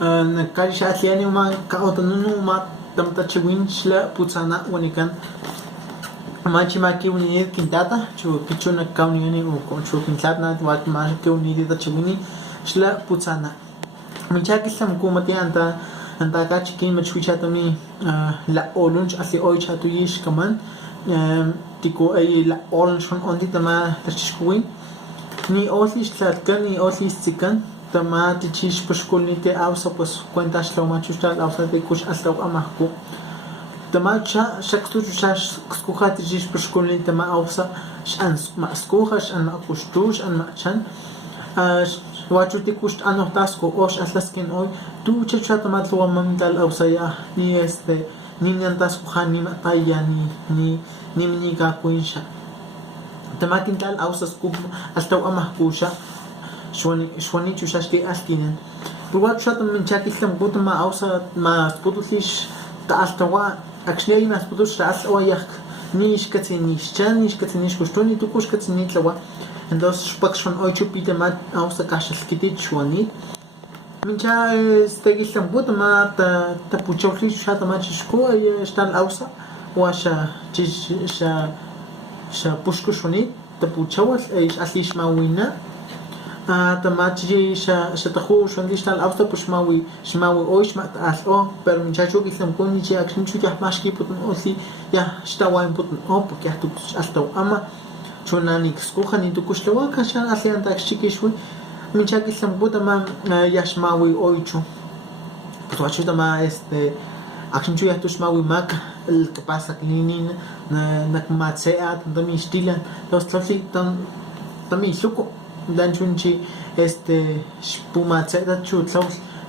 Nakalishatliani uma kaotanunu uma tamtachewin shla putzana wanikan machimaki unidad quintata chu kichuna kauniani o chu quintlatna wat maki unidad chewini shla putzana minchaki samkumati anta kachikin machwichatami la olunch asi oichatu yish kaman tiko ay la olunch on onditama tachishkuin ni osis tlatkan ni osis tsikan tama tichish pashkulnite awsa pues cuentas lo machustal awsa de kush aslaw amahku tama cha shakstu chash skuha tichish pashkulnite ma awsa shan ma skuha shan ma kushtush an ma chan wachuti kusht anohtasko osh aslaskin hoy tu checha tama lo mamdal awsa ya ni ni nantas kuhani mataya ni miniga kuinsha tamakin tal awsa skup aslaw amahkusha shwani chushashki askinen ruat shatam min chakislam gutma awsa ma sputulish ta'altawa akshneyi ma sputush ta'altawa yak nish katsinish kushtuni tukush katsinitlawa entonces shpakshon oichu pitama awsa kashalkitit shwani mincha stegislam gutma ta puchawlish shatama chishko shtal awsa wa sha pushkushuni ta puchawal aslish mawina tamachi shatahu shondishtal awsta pushmawi shmawi oish mat aso pero muchacho kisam kuni chi action chu ya mashki putun osi ya shtawa putun porque tu hasta ama chunani skukhani tu kushlawa kashan asian takshikishwi muchacho kisam putama ya shmawi oichu pues tama action chu ya tu shmawi mak el que pasa klinin na matsea tami stilan los tlosi tami suko dan chunchi spumatse da chutlaw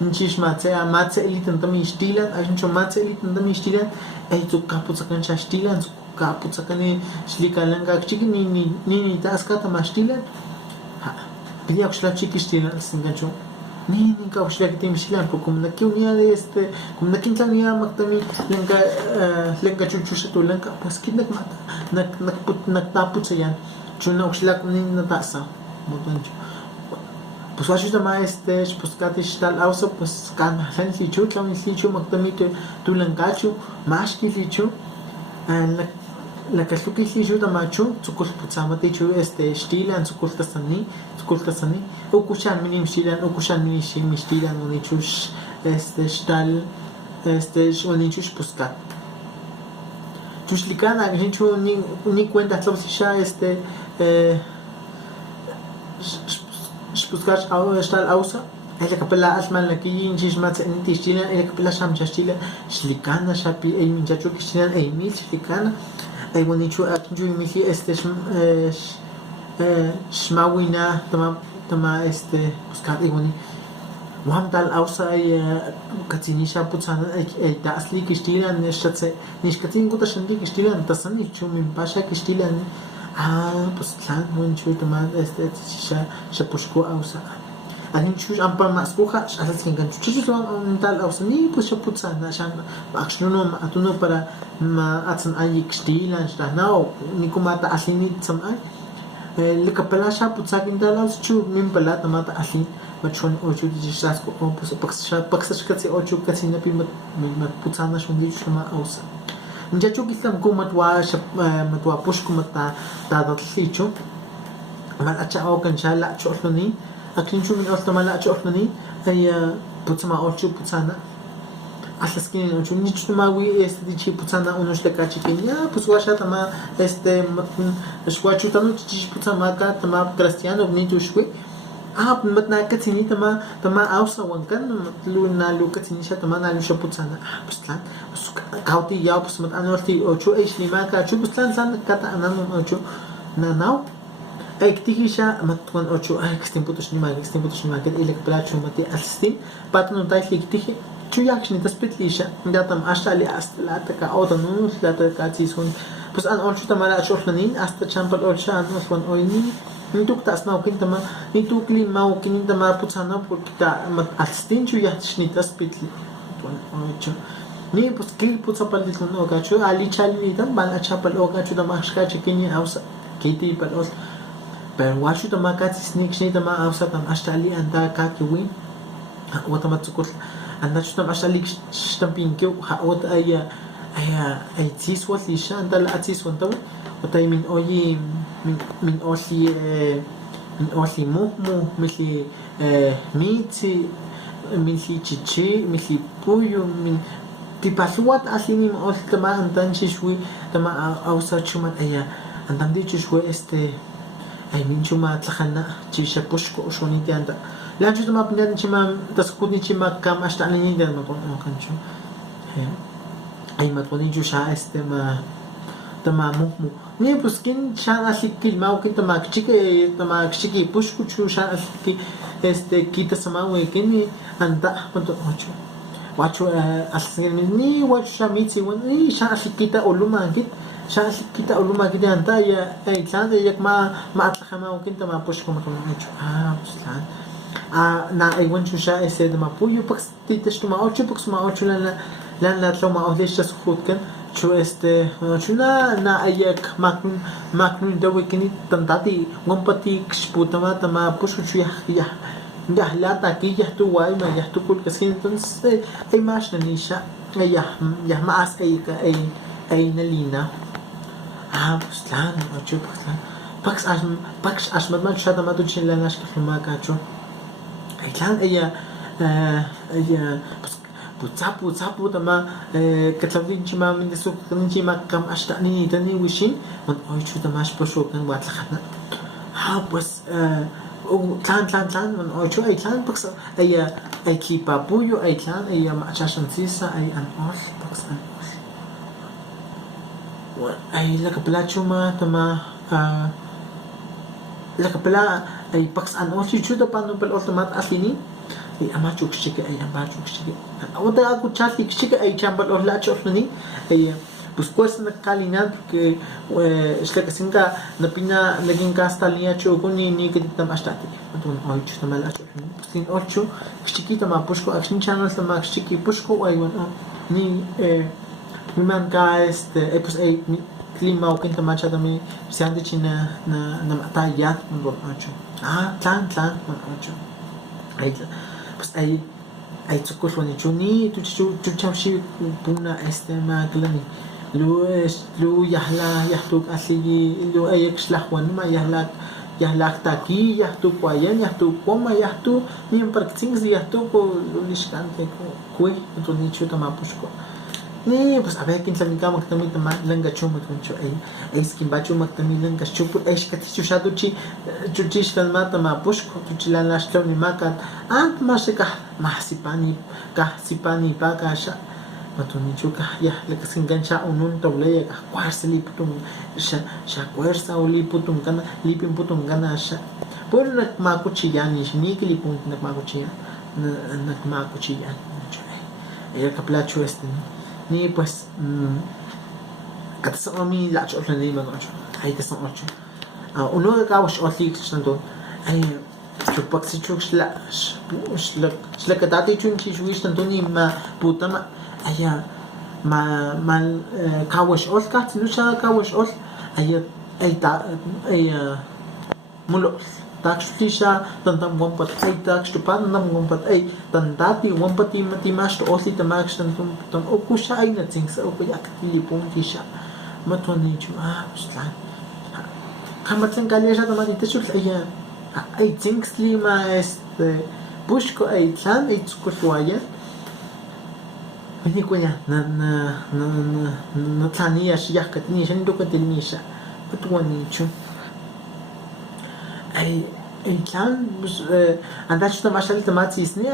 nchish matse matse elitan tami stilan ajuncho matse elitan tami stilan ay tu kaputsakan cha stilan kaputsakan shlikalanga chiki ni taska tama stilan pidi akshla chiki stilan singancho ni kaushla kitim stilan pokum nakiunia kum nakintania maktami lenga chuchusatu lenga pues kinak mata nakputsayan chuna akshla kunin natasa pues wachu tama pues katish tal awsa pues kan mahlan lichu tlam lichu maktami tu langachu mashki lichu la kasluki lichu tamachu tsukul putsamati chu stilan tsukul tasani ukushan minim stilan ukushan minim stilan unichush shtal unichush puskat chushlikana lichu ni cuenta tlosisha shpuskash shtal awsa ela kapela asman la kiyin chishmatsa inti shtilan ela kapela shamcha shtilan shlikana shapi ay minchachu shtilan ay mil shlikana ay wanichu akinchu mili shmawina tama puskat ay wani wam tal awsa ay katsinisha putsana ay tasli kishtilan nishatse nishkatin guta shandi kishtilan tasani chumin pasha kishtilan pues tlan munchu tama shapushko awsa anin chush ampa maskuha asatkin kan chuchus tal awsa ni pues shaputsana shan akshnuno atuno para ma atsan ay kishtilan shtanaw ni kumata asini tsamay likapala shaputsakin tal awsa chu min pala tamata asin machon ochu dishasko pues paksashkatsi ochu katsi napi mat putsana shondi tama awsa muchacho kisam ko matwa push ko mata dadlichu mal acha o kan shala cholni akinchu min osta mal acha cholni ay putsama ochu putsana asaskin ochu nichu mawi dichi putsana unosh de kachikinya pues washa tama shwachu tanu dichi putsama ka tama cristiano nichu shwi matna katsini tama awsa wankan luna lukatsini sha tama nalu shaputsana puslan kauti yaw pues mat anorti ochu lima ka chu puslan san kata ananu ochu nanaw ay ktihisha matwan ochu ay extimputos nima ket ilek placho mati astin patno taili ktihi chu yakshni taspitlisha datam ashtali astlata ka otanu slata ka tison pues an ochu tamala choflanin asta champal ocha anoswan oini nituk tas na ukin tama nituk li mau kin tama putsana porque ta astin chu yachni taspitli ochu ni pues kil putsa palit no gacho ali chali tam ban acha pal gacho da mashka chikini ausa kiti pal os pero wachu tama katsi sneak shni tama ausa tam ashtali anda ka kiwi وتمتكل أنا شو تم أشتغل شتمبين كيو وت أي تيس وثيش أنت لا تيس وانتو وتاي من أوي من أوسي من أوسي مو مثل ميتي مثل تشي مثل بويو من تباسوات أصلي من أوسي تما أنتن شوي تما أوسا شو ما أنتن دي شوي أي من شو ما تلخنا تيشا بوشكو شوني تي أنت لا شو تما بنيان شو ما تسكتني شو ما كم أشتغلني ده ما كان شو أي ما تقولين شو شا ما تما مو ني بسكين شان أسيكي ما وكين تما كشيكي بوشكو شو شان أسيكي كي تسمع وكيني أنت بنتو واتشو أسيكي مني واتشو شاميتي وني شان أسيكي تا أولوما كيت شان أسيكي تا أولوما كيت أنت يا أي كلام يك ما أطلع ما وكين تما بوشكو ما كمان بس كلام na ay wan siya ese de mapuyo pag titas to maocho pag maocho la tlo maodes sa sukot kan chu chu na ayak maknun daw kini tantati ngompati ksputa ma puso chu ya lata ki ya tu wai ma ya tu kul kasi entonces ay mas na nisha ya maas ay nalina pues lang ocho pag asmat man siya tama tu chin lang as kumaka chu ay lang بوتسابو تما كتلفين شما من السوق كنن شما كم أشتاني تاني وشين من أي شو تماش بشو كان وقت لخدنا بس تلان من أي شو أي تلان بس أي كيبا بويو أي تلان أي ما عشان سيسا أي أنقل بس أنقل أي لك بلا شما تما لك بلا أي بس أنقل شو تبانو بالأوتومات أصلي ay amacho kishika ay amacho kishika awanta ako chati kishika ay chambal or la chofni ay pues cuesta na kalina porque isla kasinga napina naging kastalia choko ni kititam ashtati atun ocho tamal acho sin ocho kishikita ma pushko action channel sama kishiki pushko ay wan ni man ka pues ay klima o kinta macha tami siante china na mataya mon ocho tan ocho ay pues ay tsukul wani chuni tu chamshi puna ma klani lu yahtuk asigi lu ayak shlahwan ma yahlak taki yahtuk wayan yahtuk koma yahtuk ni parking yahtuk ko lishkante ko kui tu ni chuta mapushko ni pues a ver kin tlamika maktami tama langa chuma kuncho ay skin bachu maktami langa chupu ay shkati shadu chuchi shtalma tama pushko chuchilan lashlo ni makat mashika mahsipani paka sha matuni chuka ya lakasin gancha unun tawlaya ka kwarsa liputung sha kwarsa o liputung kana lipin putung kana sha por nakmakuchiyan ni kilipun nakmakuchiyan ay kaplacho ni pues katasami la chofla ni man ocho ay kasan ocho uno ka wash othik sando ay chupak si chuk shla kadati chun chi shwish tanto ni ma puta ma aya ma ka wash oth ka tinu sha ka wash oth ay mulo takstisha tantam wampat ay takstupan nam wampat ay tantati wampati matimash to osi tamax tantum okusha ay natsing sa okuyak tilipon kisha matoni chu uslan kamatsen kalisha tamati tshul ay tingsli ma bushko ay tlan ay tsukushwaya Pinikuya na tlaniya shiyak katni shan dokatinisha matwani chu ay plan pues andacho tamashal tamatis ni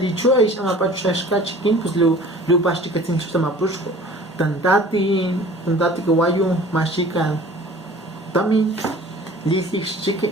lichu ay ama pachashka chikin pues lo basti katin tama pushko tantati kawayo mashika tamin lisik chike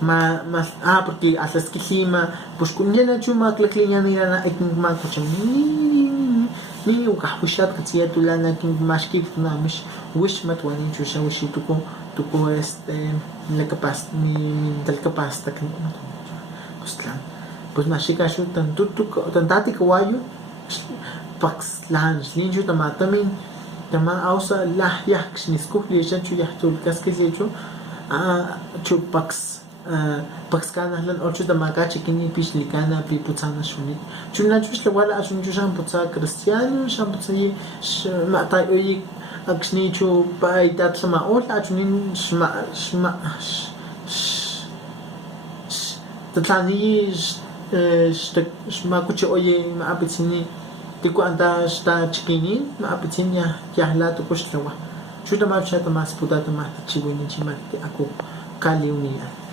mas porque hasta skilima pues kunyana chuma klaklinya na ikin ma kucham ni ukahushat katsiya tulana kin mashki na mish wish matwani chusha wishituko tuko la capaz mi tal capaz ta kan pues mashika shu tantati kawayo pax lan linju tamatamin tama ausa lah yak snisku lishan chu yahtul kaske chu chu pax paxkana lan ocho tamaka chikini pixlikana pi putzana shuni chuna chushla wala ashun chushan putza cristiano shan putza yi matay oyi akshni chu pai tat sama ola achunin shma tatlani shma kuchi oye ma apitsini tiku anta shta chikini ma apitsinya yahla tu kushlawa chuta ma chata mas putata ma chiwini chimati ako kali unidad.